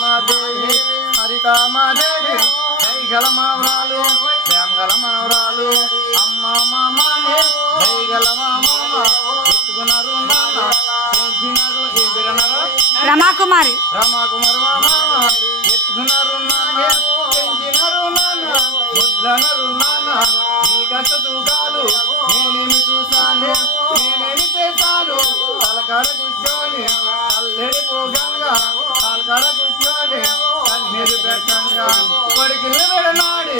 మాదేవి హరితామాదేవి జై గల మామరాలు ప్రేమ గల మనవరాలు అమ్మ మామాని జై గల మామ ఎత్తుకున్నారు నాన్న పెంచినారు ఏ బిరనరు రమాకుమారి మామ ఎత్తుకున్నారు నాన్న పెంచినారు నాన్న ముద్లనరు నాన్న నీ కష్ట సుఖాలు నేనేమి చూశాను నేనేమి చేశాను తలకాడ కూర్చొని తల్లెడి పోగంగా తలకాడ కూర్చొని కన్నీరు పెట్టంగా కొడుకులు విడనాడి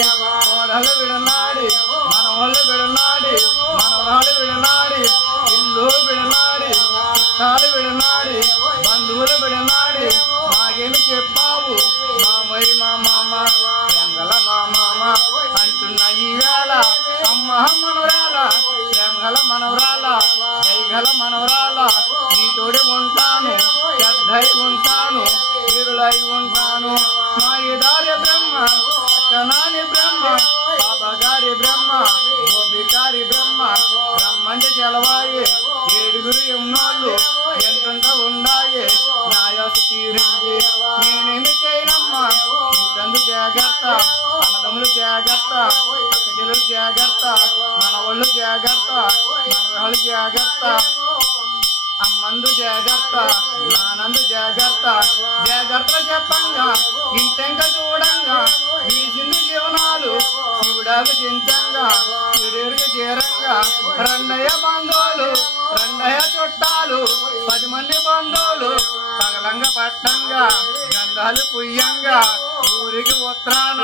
కోడలు విడనాడి మనవాళ్ళు విడనాడి మనవరాలు విడనాడి ఇల్లు విడనాడి చుట్టాలు విడనాడి బంధువులు విడనాడి మాకేమి చెప్పావు మామయ్య మా మామ ప్రేమగల మా మామ అంటున్న ఈ వేళ అమ్మ మనవరాల ప్రేమగల మనవరాల జైగల మనవరాల నీతోడి ఉంటాను పెద్దై ఉంటాను వీరులై ఉంటాను మా ఇదారి బ్రహ్మ కనాని బ్రహ్మ బాబాగారి బ్రహ్మ గోపికారి బ్రహ్మ బ్రహ్మంటే చెలవాయి ఏడుగురు ఎన్నోళ్ళు ఎంతంత ఉండాయి నాయాసు తీరింది నేనేమి చేయనమ్మా ఇంతందు జాగ్రత్త అన్నదమ్ములు జాగ్రత్త అక్కచెలు జాగ్రత్త మనవాళ్ళు జాగ్రత్త మనవాళ్ళు జాగ్రత్త అమ్మందు జాగ్రత్త నానందు జాగ్రత్త జాగ్రత్త చెప్పంగా ఇంటెంక చూడంగా విడిచింది జీవనాలు శివుడాకు చింతంగా శివుడికి చేరంగా రెండయ్య బంధువులు రెండయ్య చుట్టాలు 10 మంది బంధువులు సగలంగా పట్టంగా గంధాలు పుయ్యంగా ఊరికి ఉత్తరాన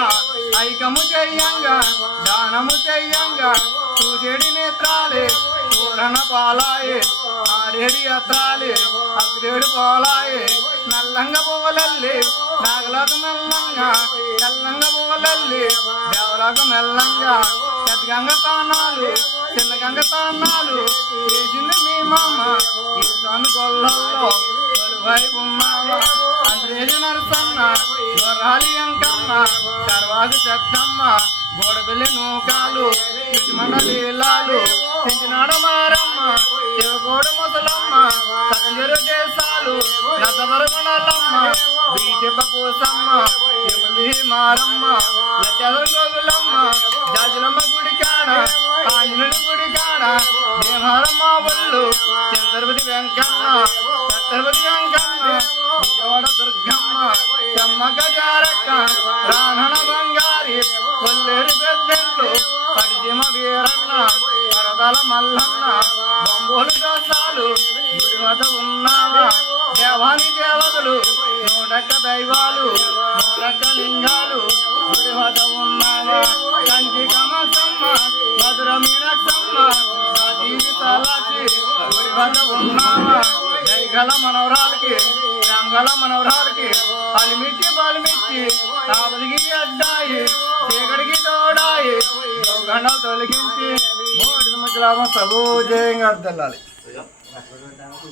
ఐకము చెయ్యంగా దానము చెయ్యంగా చూసేడి నేత్రాలే పూరణ పాలాయే ఆరేడి అత్రాలే అగ్రేడు పాలాయే నల్లంగ పువ్వులల్లి నాగలకు మెల్లంగా తెల్లంగ పువ్వులల్లి దేవలకు మెల్లంగా పెద్దగంగ తానాలు చిన్నగంగ తానాలు చేసింది మీ మామ ఈ స్వామి గొల్లల్లో కొలువై ఉన్నావా అంద్రేది నరసన్న గొర్రాలి అంకమ్మ తర్వాకు చెత్తమ్మ గోడపల్లి నూకాలు మండలీలాలు చించినాడ మారమ్మ శివకోడ ముసలమ్మ సకంజరు దేశాలు నసవరగుణలమ్మ బీటెప్ప పూసమ్మ యములి మారమ్మ లచ్చదర గోగులమ్మ జాజులమ్మ గుడి కాడ ఆంజనేయుని గుడి కాడ దేవరమ్మ ఒళ్ళు చంద్రపతి వెంకన్న ఛత్రపతి వెంకన్న విజయవాడ దుర్గమ్మ చెమ్మక జారక్క రాణన బంగారి కొల్లేరు పెద్దెంట్లు పడిజిమ వీరన్న వరదల మల్లన్న బొంబోలు దోసాలు గుడి వద్ద ఉన్నావా దేవాని దేవతలు 101 దైవాలు 101 లింగాలు గుడి వద్ద ఉన్నావా కంచి కమసమ్మ మధుర మీనక్షమ్మ జీవితాలకి గుడి వద్ద ఉన్నావా జైగల మనవరాలకి రామగల మనవరాలకి పాలిమిచ్చి తాపదికి అడ్డాయి చీకటికి తోడాయి గండలు తొలగించి 3 సంవత్సరాల సబూజయంగా అర్థాలి.